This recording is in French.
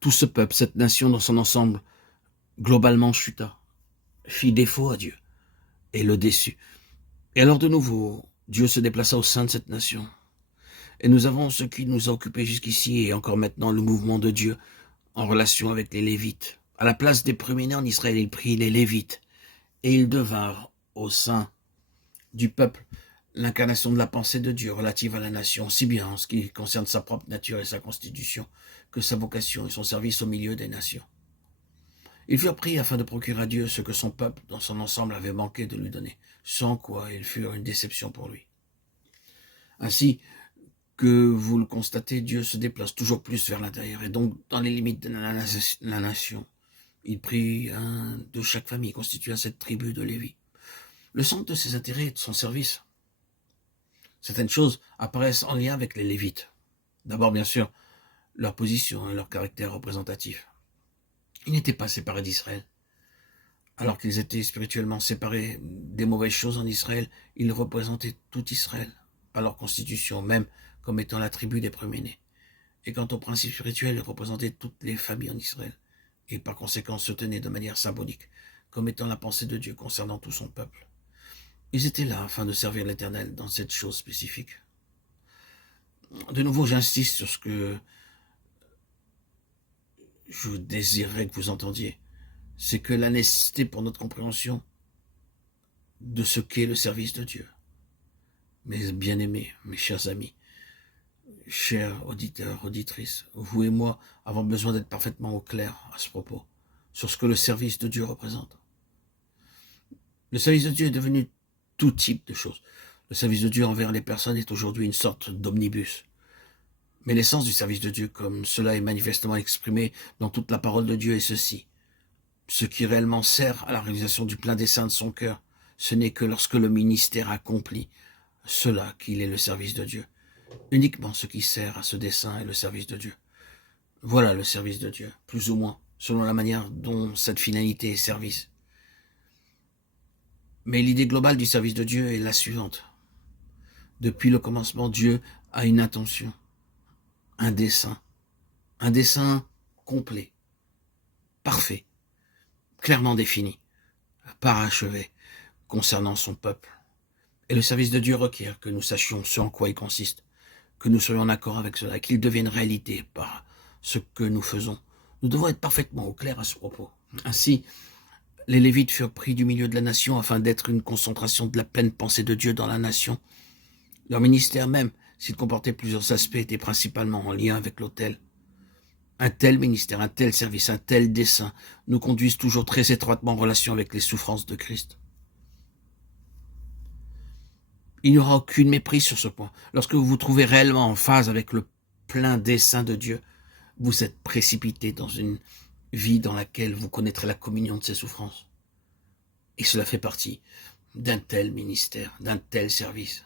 tout ce peuple, cette nation dans son ensemble, globalement chuta, fit défaut à Dieu et le déçut. Et alors de nouveau, Dieu se déplaça au sein de cette nation. Et nous avons ce qui nous a occupés jusqu'ici et encore maintenant le mouvement de Dieu en relation avec les Lévites. À la place des prémunés en Israël, il prit les Lévites et ils devinrent au sein du peuple l'incarnation de la pensée de Dieu relative à la nation, aussi bien en ce qui concerne sa propre nature et sa constitution que sa vocation et son service au milieu des nations. Ils furent pris afin de procurer à Dieu ce que son peuple dans son ensemble avait manqué de lui donner, sans quoi ils furent une déception pour lui. Ainsi que vous le constatez, Dieu se déplace toujours plus vers l'intérieur, et donc dans les limites de la nation. Il prit un de chaque famille constituant cette tribu de Lévi. Le centre de ses intérêts et de son service. Certaines choses apparaissent en lien avec les Lévites. D'abord, bien sûr, leur position et leur caractère représentatif. Ils n'étaient pas séparés d'Israël. Alors qu'ils étaient spirituellement séparés des mauvaises choses en Israël, ils représentaient tout Israël, par leur constitution même, comme étant la tribu des premiers-nés. Et quant au principe spirituel, ils représentaient toutes les familles en Israël, et par conséquent se tenaient de manière symbolique, comme étant la pensée de Dieu concernant tout son peuple. Ils étaient là afin de servir l'Éternel dans cette chose spécifique. De nouveau, j'insiste sur ce que je désirerais que vous entendiez. C'est que la nécessité pour notre compréhension de ce qu'est le service de Dieu. Mes bien-aimés, mes chers amis, chers auditeurs, auditrices, vous et moi avons besoin d'être parfaitement au clair à ce propos, sur ce que le service de Dieu représente. Le service de Dieu est devenu tout type de choses. Le service de Dieu envers les personnes est aujourd'hui une sorte d'omnibus. Mais l'essence du service de Dieu, comme cela est manifestement exprimé dans toute la parole de Dieu, est ceci. Ce qui réellement sert à la réalisation du plein dessein de son cœur, ce n'est que lorsque le ministère accomplit cela qu'il est le service de Dieu. Uniquement ce qui sert à ce dessein est le service de Dieu. Voilà le service de Dieu, plus ou moins, selon la manière dont cette finalité est servie. Mais l'idée globale du service de Dieu est la suivante. Depuis le commencement, Dieu a une intention, un dessein complet, parfait, clairement défini, parachevé, concernant son peuple. Et le service de Dieu requiert que nous sachions ce en quoi il consiste, que nous soyons en accord avec cela, qu'il devienne réalité par ce que nous faisons. Nous devons être parfaitement au clair à ce propos. Ainsi, les Lévites furent pris du milieu de la nation afin d'être une concentration de la pleine pensée de Dieu dans la nation. Leur ministère même, s'il comportait plusieurs aspects, était principalement en lien avec l'autel. Un tel ministère, un tel service, un tel dessein nous conduisent toujours très étroitement en relation avec les souffrances de Christ. Il n'y aura aucune méprise sur ce point. Lorsque vous vous trouvez réellement en phase avec le plein dessein de Dieu, vous êtes précipité dans une vie dans laquelle vous connaîtrez la communion de ses souffrances. Et cela fait partie d'un tel ministère, d'un tel service.